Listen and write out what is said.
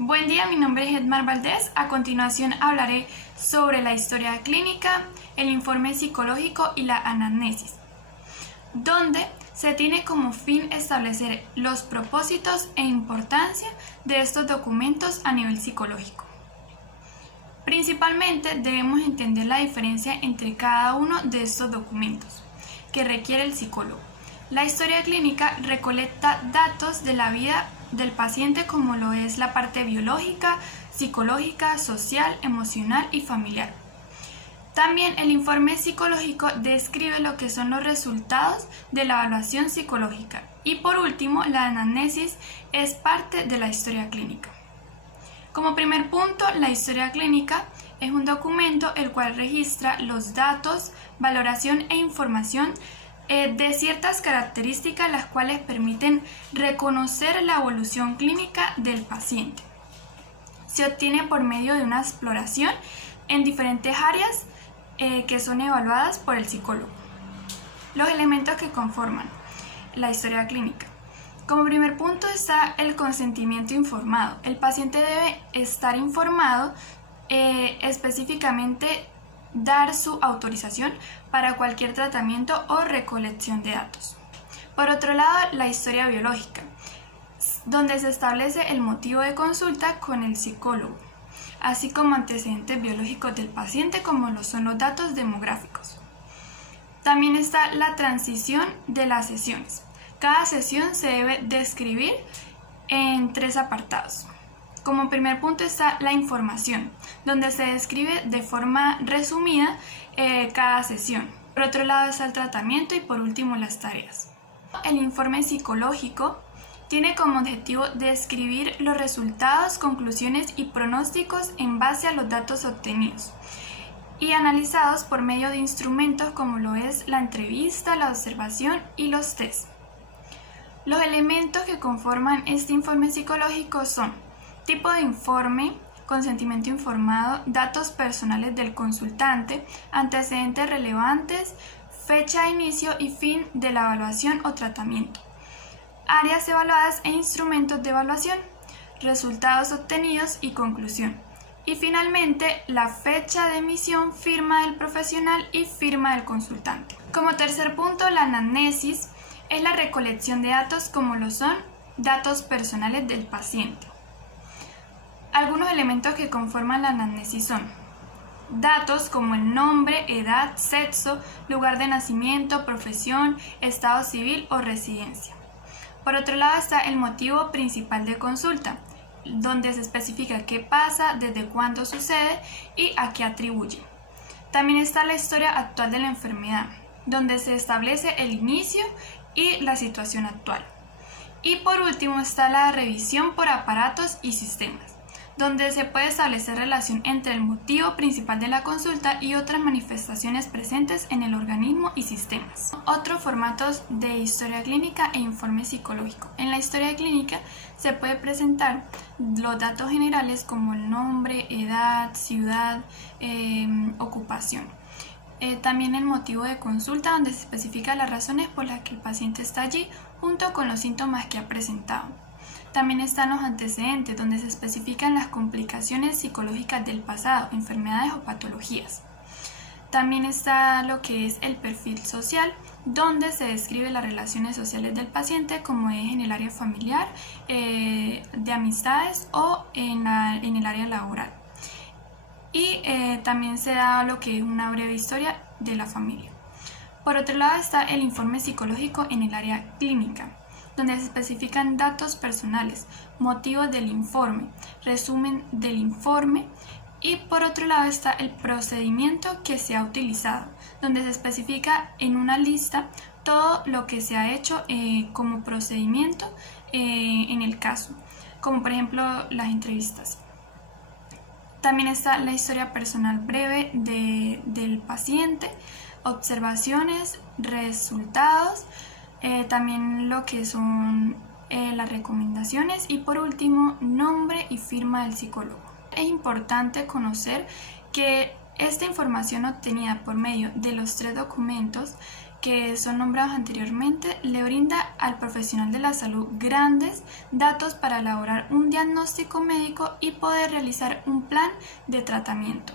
Buen día, mi nombre es Edmar Valdés. A continuación hablaré sobre la historia clínica, el informe psicológico y la anamnesis, donde se tiene como fin establecer los propósitos e importancia de estos documentos a nivel psicológico. Principalmente debemos entender la diferencia entre cada uno de estos documentos que requiere el psicólogo. La historia clínica recolecta datos de la vida del paciente como lo es la parte biológica, psicológica, social, emocional y familiar. También el informe psicológico describe lo que son los resultados de la evaluación psicológica. Y por último, la anamnesis es parte de la historia clínica. Como primer punto, la historia clínica es un documento el cual registra los datos, valoración e información de ciertas características las cuales permiten reconocer la evolución clínica del paciente. Se obtiene por medio de una exploración en diferentes áreas que son evaluadas por el psicólogo. Los elementos que conforman la historia clínica. Como primer punto está el consentimiento informado. El paciente debe estar informado, específicamente dar su autorización para cualquier tratamiento o recolección de datos. Por otro lado, la historia biológica, donde se establece el motivo de consulta con el psicólogo, así como antecedentes biológicos del paciente como lo son los datos demográficos. También está la transición de las sesiones. Cada sesión se debe describir en 3 apartados. Como primer punto está la información, donde se describe de forma resumida cada sesión. Por otro lado está el tratamiento y por último las tareas. El informe psicológico tiene como objetivo describir los resultados, conclusiones y pronósticos en base a los datos obtenidos y analizados por medio de instrumentos como lo es la entrevista, la observación y los test. Los elementos que conforman este informe psicológico son tipo de informe, consentimiento informado, datos personales del consultante, antecedentes relevantes, fecha de inicio y fin de la evaluación o tratamiento, áreas evaluadas e instrumentos de evaluación, resultados obtenidos y conclusión. Y finalmente, la fecha de emisión, firma del profesional y firma del consultante. Como tercer punto, la anamnesis es la recolección de datos como lo son datos personales del paciente. Algunos elementos que conforman la anamnesis son datos como el nombre, edad, sexo, lugar de nacimiento, profesión, estado civil o residencia. Por otro lado está el motivo principal de consulta, donde se especifica qué pasa, desde cuándo sucede y a qué atribuye. También está la historia actual de la enfermedad, donde se establece el inicio y la situación actual. Y por último está la revisión por aparatos y sistemas, donde se puede establecer relación entre el motivo principal de la consulta y otras manifestaciones presentes en el organismo y sistemas. Otros formatos de historia clínica e informe psicológico. En la historia clínica se puede presentar los datos generales como el nombre, edad, ciudad, ocupación. También el motivo de consulta, donde se especifican las razones por las que el paciente está allí junto con los síntomas que ha presentado. También están los antecedentes, donde se especifican las complicaciones psicológicas del pasado, enfermedades o patologías. También está lo que es el perfil social, donde se describe las relaciones sociales del paciente, como es en el área familiar, de amistades o en el área laboral. Y también se da lo que es una breve historia de la familia. Por otro lado está el informe psicológico en el área clínica, donde se especifican datos personales, motivos del informe, resumen del informe y por otro lado está el procedimiento que se ha utilizado, donde se especifica en una lista todo lo que se ha hecho como procedimiento en el caso, como por ejemplo las entrevistas. También está la historia personal breve del paciente, observaciones, resultados, también lo que son las recomendaciones y por último nombre y firma del psicólogo. Es importante conocer que esta información obtenida por medio de los 3 documentos que son nombrados anteriormente, le brinda al profesional de la salud grandes datos para elaborar un diagnóstico médico y poder realizar un plan de tratamiento.